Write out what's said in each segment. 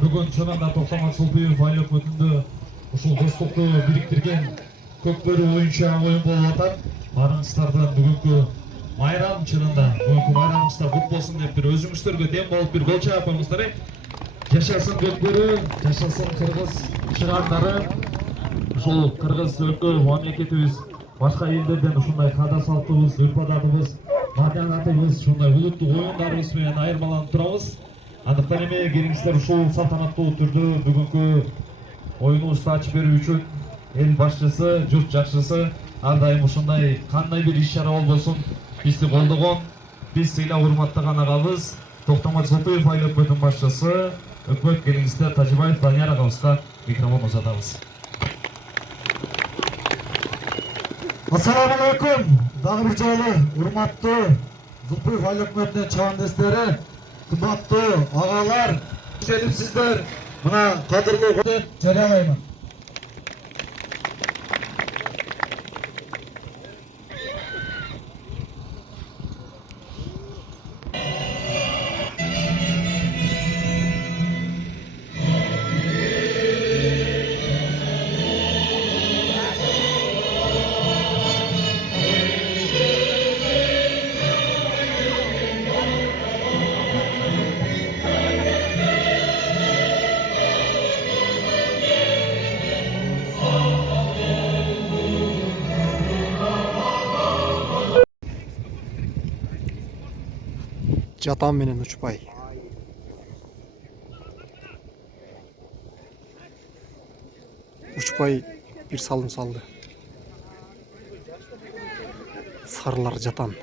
бүгін шынында Тоқтаман Сұлтиев айлық өтінді ұшыл достықты біріктірген көкбөрі ойынша ойын болып атар. Барыңыздардан бүгінгі майрам шынында, бүгінгі майрамыңызда құт болсын деп бір өзіңіздерге дем болып бір гол чапыңыздар. Жашасын көкбөрі, жашасын қырғыз шығандары. Ұшыл қырғыз өлкө мемлекетіміз башқа елдерден ушундай када салтыбыз, үрп-адатыбыз, маданатыбыз, ушундай улуттук оюндарыбыз менен айырмаланып турабыз. Андыктан эми келиңиздер ушул салтанаттуу түрдө бүгүнкү оюнубузду ачып берүү үчүн эл башчысы, журт жакшысы ар дайым ушундай кандай бир иш-чара болбосун бизди колдогон, биз сыйлап урматтаган агабыз Токтомат Султиев айыл өкмөтүнүн башчысы өкмөт келиңиздер Тажибаев Данияр агабызга микрофон узатабыз. Ассаламу алейкум, дагы бир жолу урматтуу Султиев айыл өкмөтүнүн чабандестери, кымбаттуу агалар, келипсиздер. Мына кадырлуу деп жарыялаймын. Жатам менен Учпай. Учпай бир салым салды. Сарылар жатан.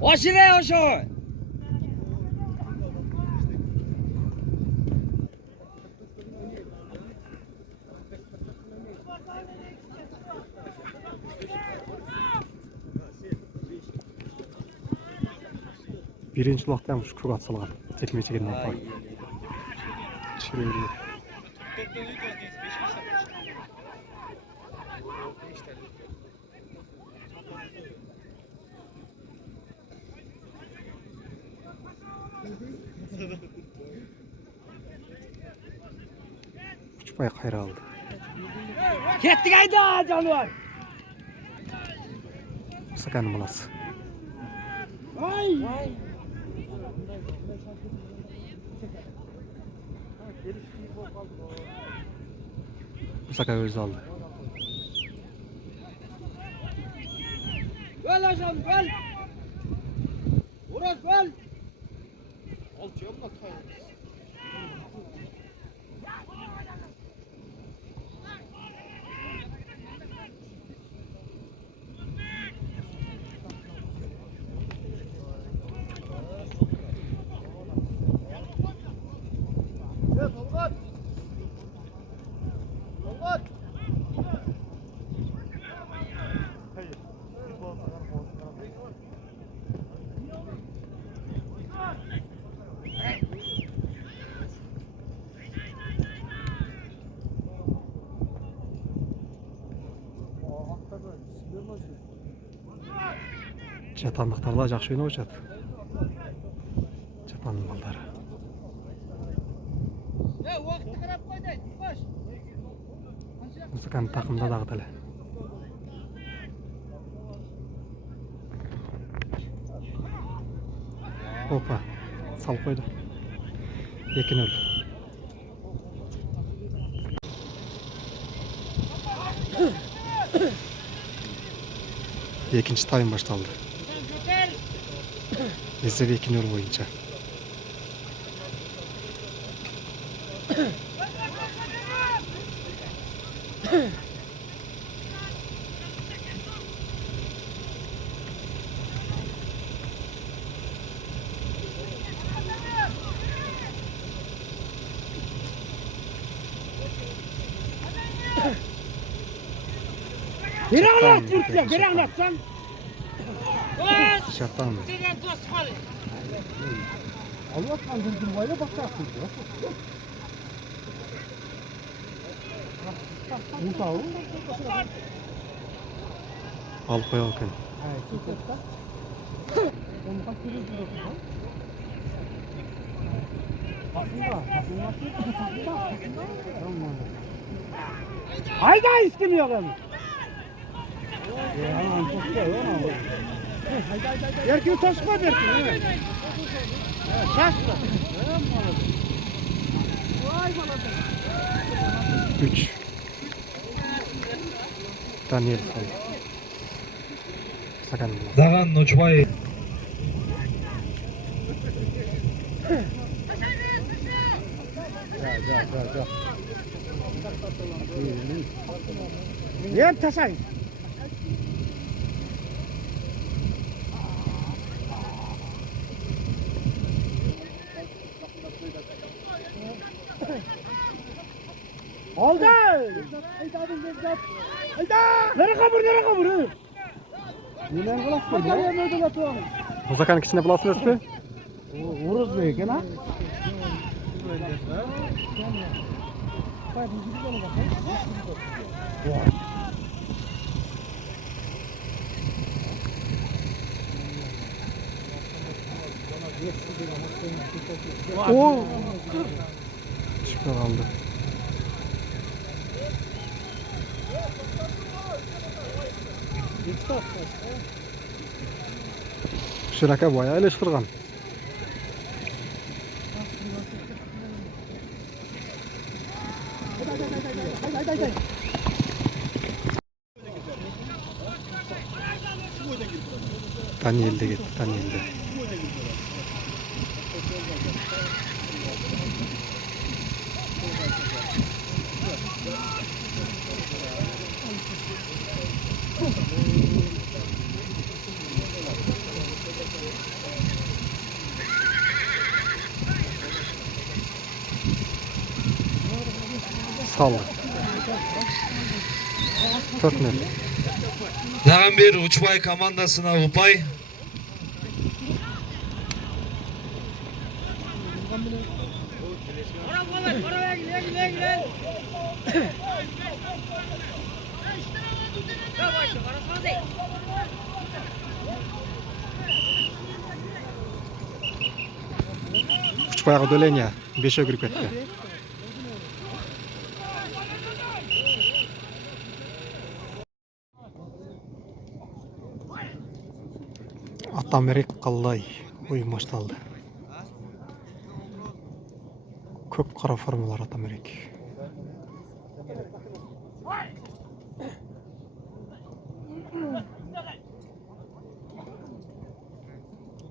Oşire oşo. Birinci uloqdan uch ko'k atsalgan. Tekme chegenden fark. Chireli. Учпай кайра алды. Kettik ayda canlar. Саканын баласы. Сака өзі алды. Gel aşam gel. Uras gel. Alçıya mı atayım? Жатандықтар да жақсы ойнап жатады. Жатанның балдары. Музыканың тақымда дағы тілі. Опа, салып қойды. 2-0. Екінші тайм башталды. Есеп 2-0 бойынша. Beranat Türkiye, beranat sen. Şarttan. Allah'tan durdun böyle bakarsın. Al koy al koy. Hayda istemiyor yani. Erkin taşma dersin. Şaşma. 3. Daniel kaldı. Sakan. Dağan Uçbay. Yer taşay. Oldu. Nereye kabur? Neler bulasın? Nereye nerede oturuyorsun? Bu sakanın içinde bulasın üstü. Uruz ne gene? Oo. Çıkıyor kaldı. Şuraka bayağı eleştirgan. Daniel'de gitti, Daniel'de. Saldı. 4 net. Dağın bir Uçbay komandasına Upay. Üç bayağı dölen ya. 5'e girip etti. Atamerik Kallay oyun başlandı. Köp kara formalar Atamerik.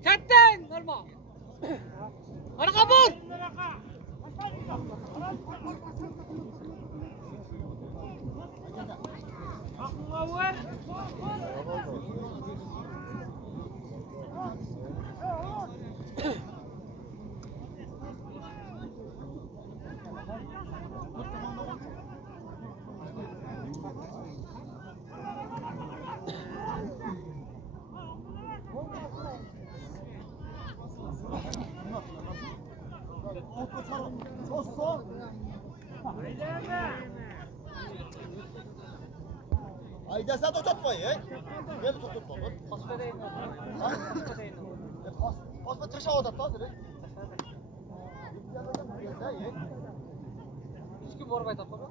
Kapten normal. Ara kabul. Ayda sen tutmayın. Niye tutmadın? Paspa değil. Paspa taşa odat lan direkt. Hiç kim var bayta tutmadı?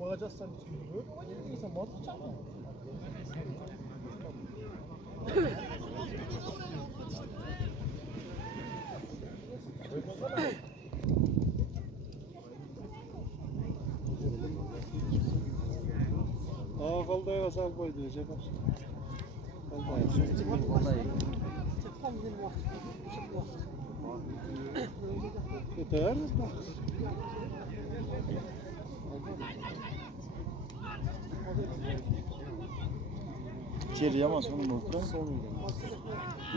Bakacaksan böyle oynayın insan mı atacak mı? Kaldaya sal koy diyecek. Yeter mi? İçeri yaman sonunda oturan.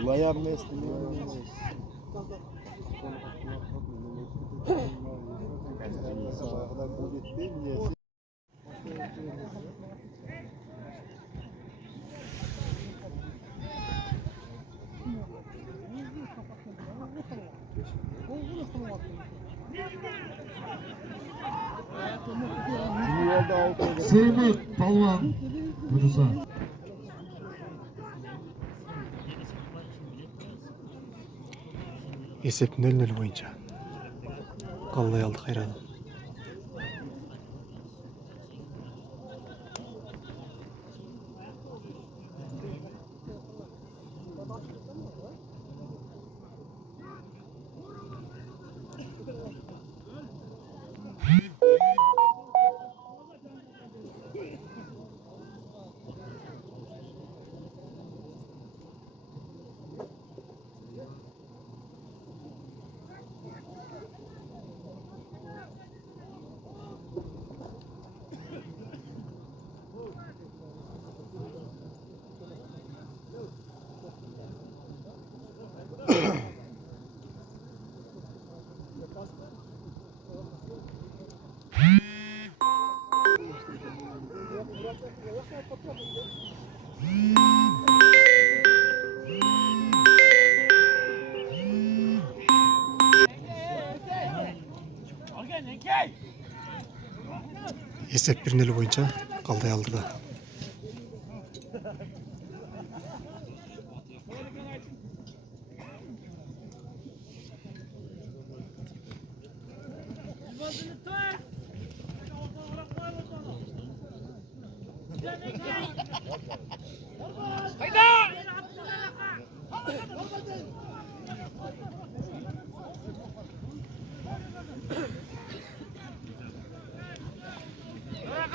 Ulayan mesleği. Sabaha kadar bu gitti. Sırmut Palvan Bursa. Esep 0-0 boyunca. Kallay aldık hayranı. Esep 1-0 boyunca Kalday aldı da.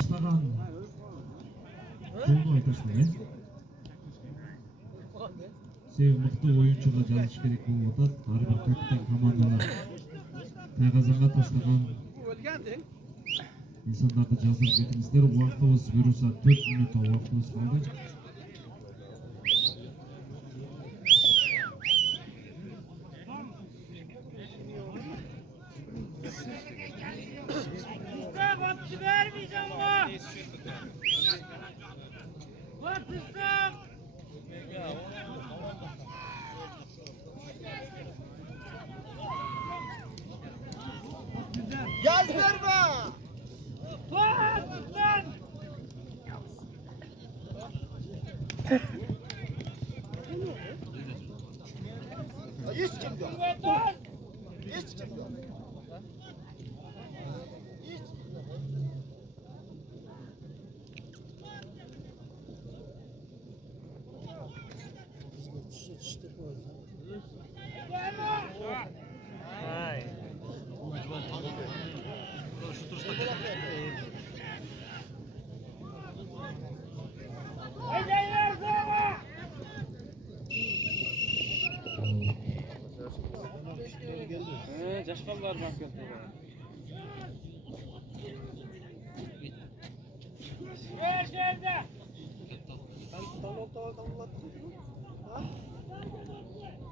Stаған жолды айтасың, мен? Себебі мықты ойыншыға жазыш керек болып отады. Әрбір капитан командалар қағазанға тастаған инсандарды жаздырып кетіңіздер. Уақытымыз бұйырса 4 минутта уақытымыз қалды. Gaz verme. Hiç kim yok. Hiç kim yok. Hiç. Jaşkallar bak götürüyor.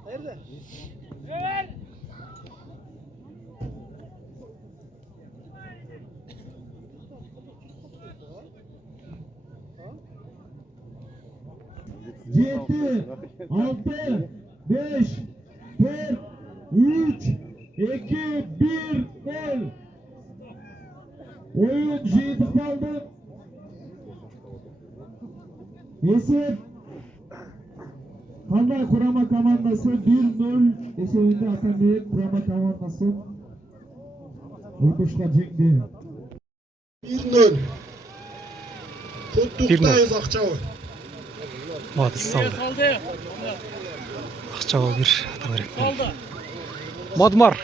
Nerede? Жеті, алты, беш, төрт, үч, екі, бір, нөл. Oyun жиынтықталды. Esep Kanday kurama komandası 1-0 esebinde Atanbeyek kurama komandası Urtuş'ta жеңді. 1-0. Құттықтайыз Ақчауы. Батыс салды. Ақчауы 1 Атабарек. Мадмар.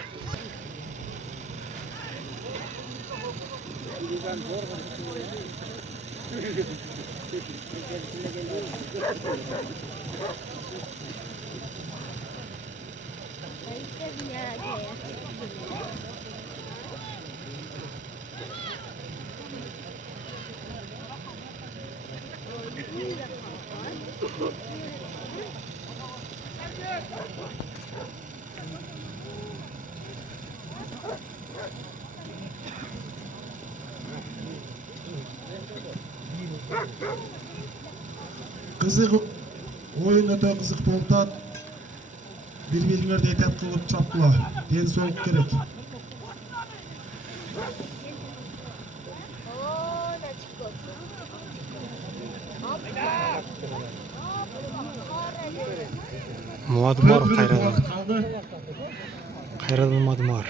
Қызық ойын өте қызық болды. Bir-biringерді етеп қылып чапқыла. Денсаулық керек. Мадмар қайрады. Уақыт қалды. Қайрады Мадмар.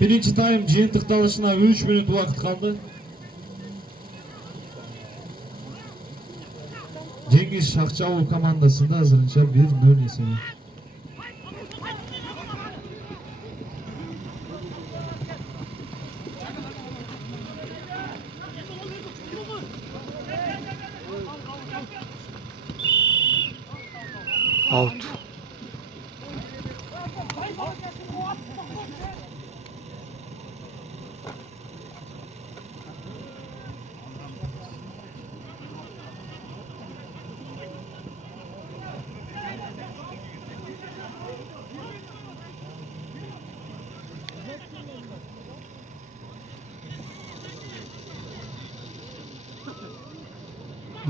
Birinci tayım жиынтықталышына 3 minut уақыт қалды. Cengiz Şakçaoğlu komandasında hazırınca 1-0 eseri. Out.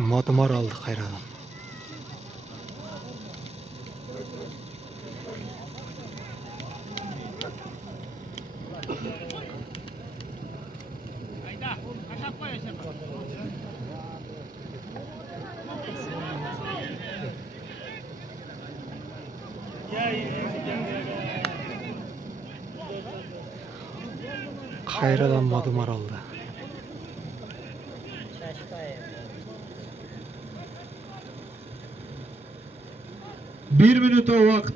Madumar aldı Kayradan. Kayradan Madumar aldı. Bir minut o vakit.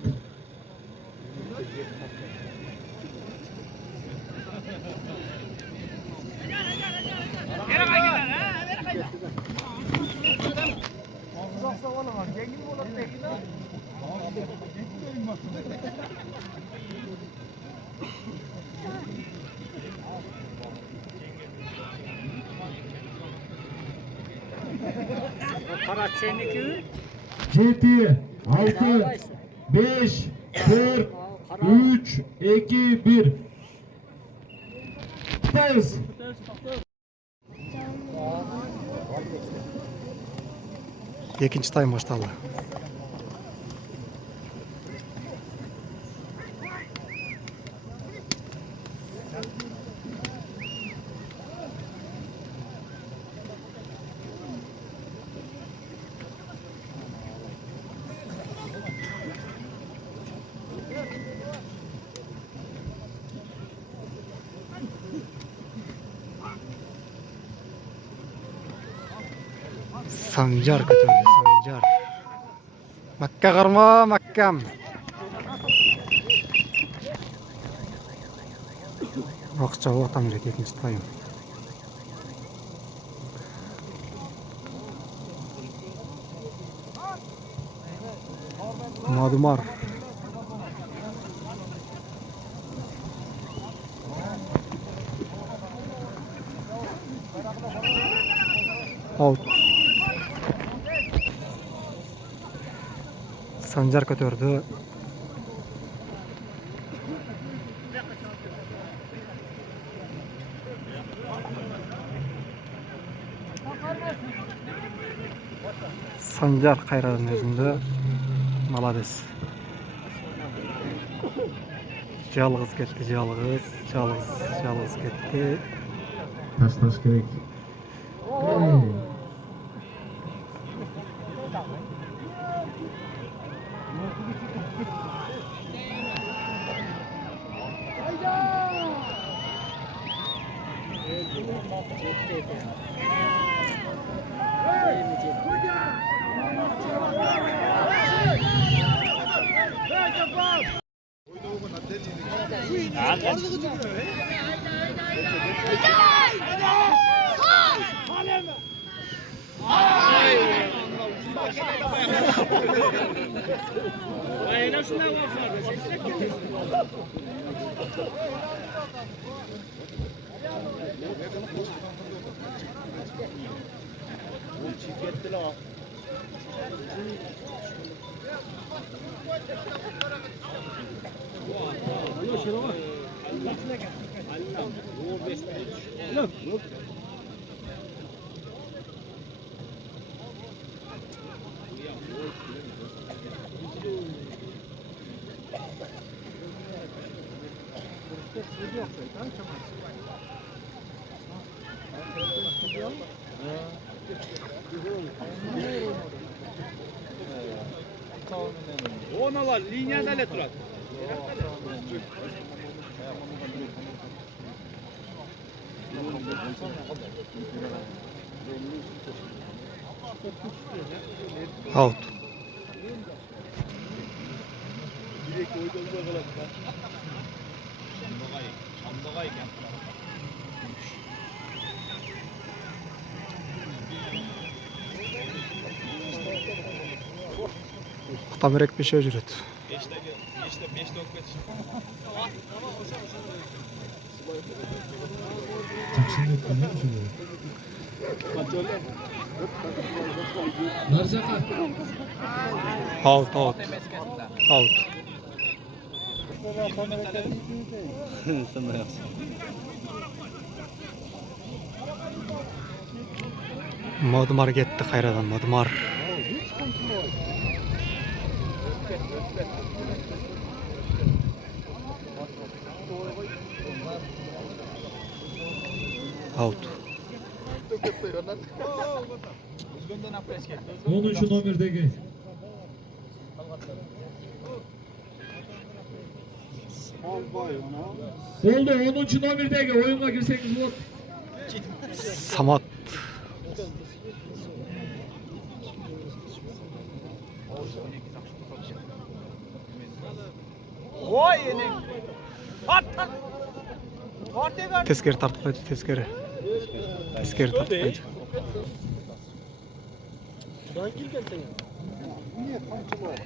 Para seniki. 7, 6, 5, 4, 3, 2, 1. Tez. İkinci time başladı. Sancar götürdü Sancar. Makka karma makkam. Akça ortam gerek ikinci time. Madumar. Out. Sancar götürdü. Sancar Kayradan özünde. Malades. Жалғыз кетті, жалғыз кетті. Taş gerek. Onalar liniyada turadi. Out. Tamerek bir şey ücret. Taksim etmiyor musun? Out. Out. Modumar ketdi qayradan Modumar. Out. 10 номердеги Oldu 10 номердеги oyunga girseniz болады. Самат. Ой, енең. Ат. Teskeri tartib qo'ydi, teskeri. Teskeri tartib qo'ydi. Şuradan girgen sen. Niye kamçılı oldu?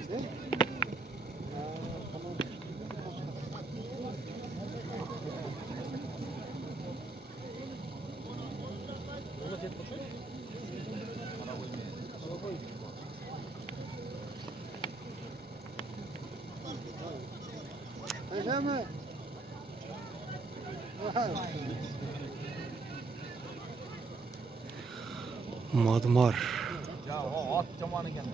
Öyle mi? Modumar. Ya o at zamanı geldi.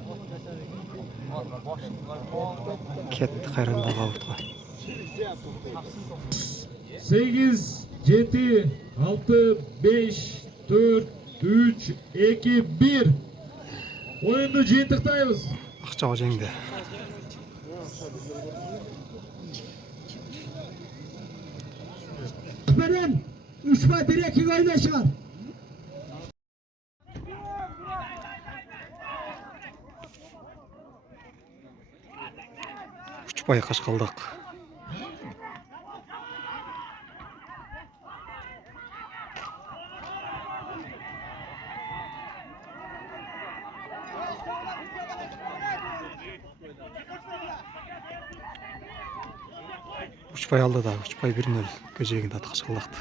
Ketdi qayrandan outga. 8 7 6 5 4 3 2 1 Oyundu жыйынтыктайбыз. Акчага жеңди. Benim 3 ve 1-2 oynaşar. Учпай кашкалдык. Учпай алды да, Учпай 1-0 көжегинде кашкалдакты.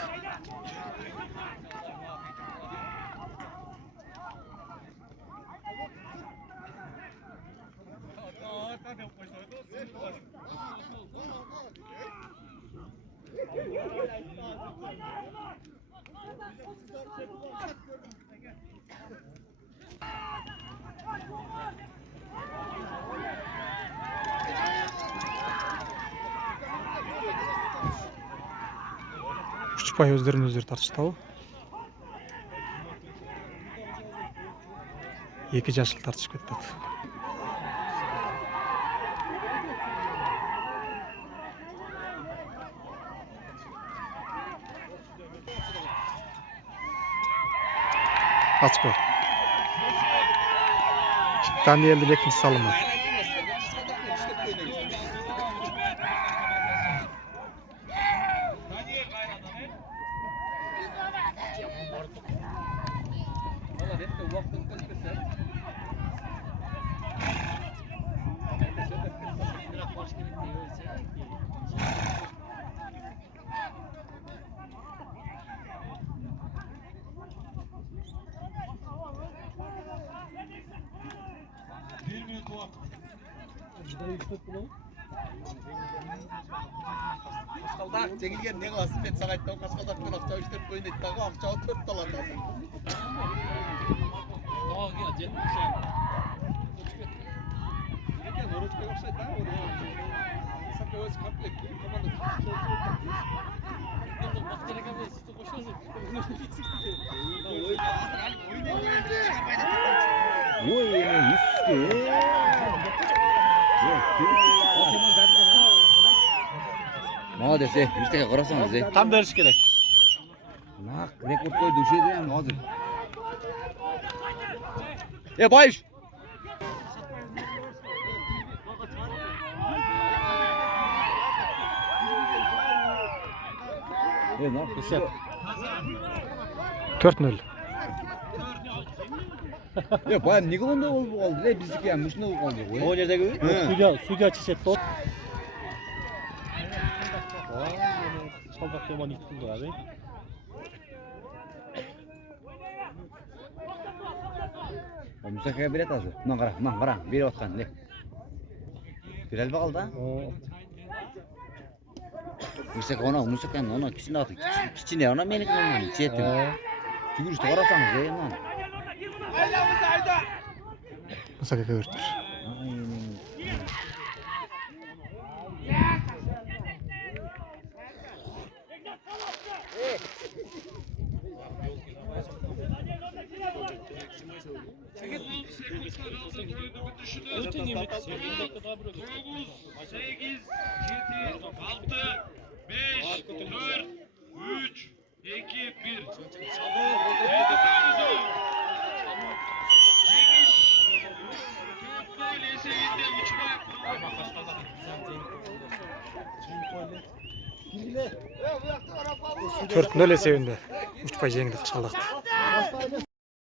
Учпай өздөрүн өздөрү тартыштабы? 2 жашыл тартышып кетти. Açko. Daniel'de bekmiş salımı. Қашқалдақ жеңілген не қыласың? Мен саған айттым, қашқалдақпен ақша үштеп қойын дейді дағы, ақшаға 4 талатасың. Екен, орочпай ұқсайды да, оны. Сапқа өзі комплект, команда Молодец, ертеге қарасаңыз, Там беріш керек. нақ рекорд қойды үшеді әм қазір. Байыш! Нақ үшет. 4-0. Байым неге онда болып қалды? Біздікі әм үшіне болып қалды ғой. О жердегі судья чешет тот. Шалдақ жаман иттің ғой abi. Мұсақаға береді азы. Мұнан қара, беріп отқан. Бір әлбі қалды? Мұсақаның оны кішіне аты. Кішіне оны менің жетім. Жүгірішті қарасаңыз, мұнан. Musa keke verdiler. Ötün yemek. 9, 8, 7, 6, 5, 4, 3, 2, 1. Kökbel eserinde uçmaya 4-0 esebinde uçpay jеңди Kışkaldakты.